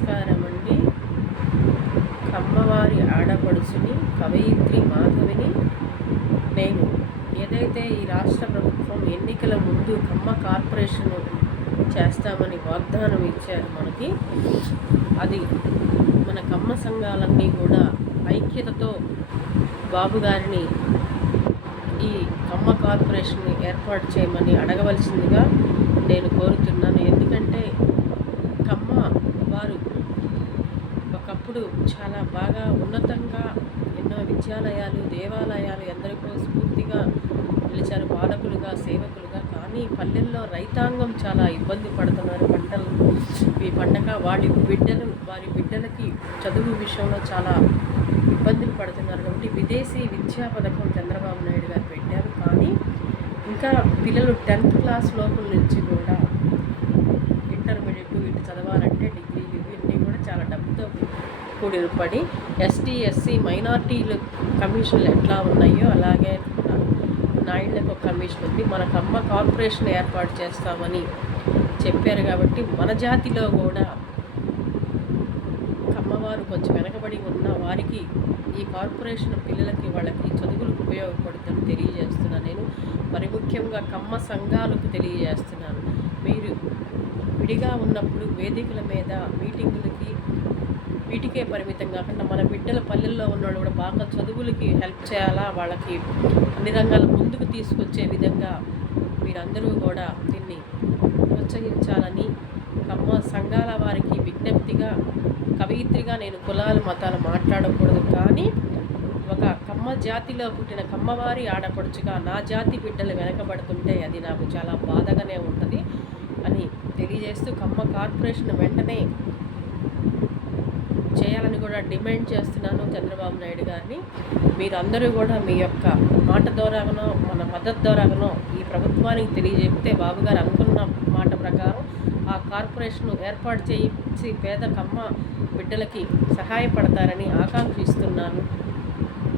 నమస్కారం అండి. కమ్మవారి ఆడపడుచుని కవయిత్రి మాధవిని. నేను ఏదైతే ఈ రాష్ట్ర ప్రభుత్వం ఎన్నికల ముందు కమ్మ కార్పొరేషన్ చేస్తామని వాగ్దానం ఇచ్చారు మనకి, అది మన కమ్మ సంఘాలన్నీ కూడా ఐక్యతతో బాబు గారిని ఈ కమ్మ కార్పొరేషన్ని ఏర్పాటు చేయమని అడగవలసిందిగా నేను కోరుతున్నాను. ఎందుకంటే కమ్మ వారు ఒకప్పుడు చాలా బాగా ఉన్నతంగా ఎన్నో విద్యాలయాలు, దేవాలయాలు ఎందరికో స్ఫూర్తిగా నిలిచారు, పాలకులుగా, సేవకులుగా. కానీ పల్లెల్లో రైతాంగం చాలా ఇబ్బంది పడుతున్నారు. పంటలు పండగ వారి బిడ్డలకి చదువు విషయంలో చాలా ఇబ్బందులు పడుతున్నారు. కాబట్టి విదేశీ విద్యా పథకం చంద్రబాబు నాయుడు గారు పెట్టారు. కానీ ఇంకా పిల్లలు 10th క్లాస్ లోపల నుంచి కూడా ఇంటర్మీడియట్ ఇటు చదవాలంటే డిగ్రీలు ఇవన్నీ కూడా చాలా డబ్బుతో కూడిపడి ఎస్టీ, ఎస్సీ, మైనార్టీలు కమిషన్లు ఎట్లా ఉన్నాయో అలాగే నాయుడులకు ఒక కమిషన్ ఉంది. మన కమ్మ కార్పొరేషన్ ఏర్పాటు చేస్తామని చెప్పారు. కాబట్టి మన జాతిలో కూడా కమ్మవారు కొంచెం వెనకబడి ఉన్న వారికి ఈ కార్పొరేషన్ పిల్లలకి వాళ్ళకి చదువులకు ఉపయోగపడుతుందని తెలియజేస్తున్నాను. నేను మరి ముఖ్యంగా కమ్మ సంఘాలకు తెలియజేస్తున్నాను. మీరు విడిగా ఉన్నప్పుడు వేదికల మీద మీటింగులకి వీటికే పరిమితం కాకుండా మన బిడ్డల పల్లెల్లో ఉన్నవాళ్ళు కూడా బాగా చదువులకి హెల్ప్ చేయాలా, వాళ్ళకి అన్ని రంగాల ముందుకు తీసుకొచ్చే విధంగా మీరందరూ కూడా దీన్ని ప్రోత్సహించాలని కమ్మ సంఘాల వారికి విజ్ఞప్తిగా, కవయిత్రిగా నేను కులాలు మతాలు మాట్లాడకూడదు. కానీ ఒక కమ్మ జాతిలో పుట్టిన కమ్మవారి ఆడపడుచుగా నా జాతి బిడ్డలు వెనకబడుతుంటే అది నాకు చాలా బాధగానే ఉంటుంది అని తెలియజేస్తూ కమ్మ కార్పొరేషన్ వెంటనే చేయాలని కూడా డిమాండ్ చేస్తున్నాను చంద్రబాబు నాయుడు గారిని. మీరందరూ కూడా మీ యొక్క మాట ద్వారాగానో మన మద్దతు ద్వారాగానో ఈ ప్రభుత్వానికి తెలియజెప్తే బాబు గారు అనుకున్న మాట ప్రకారం ఆ కార్పొరేషన్ ఏర్పాటు చేయించి పేద కమ్మ బిడ్డలకి సహాయపడతారని ఆకాంక్షిస్తున్నాను.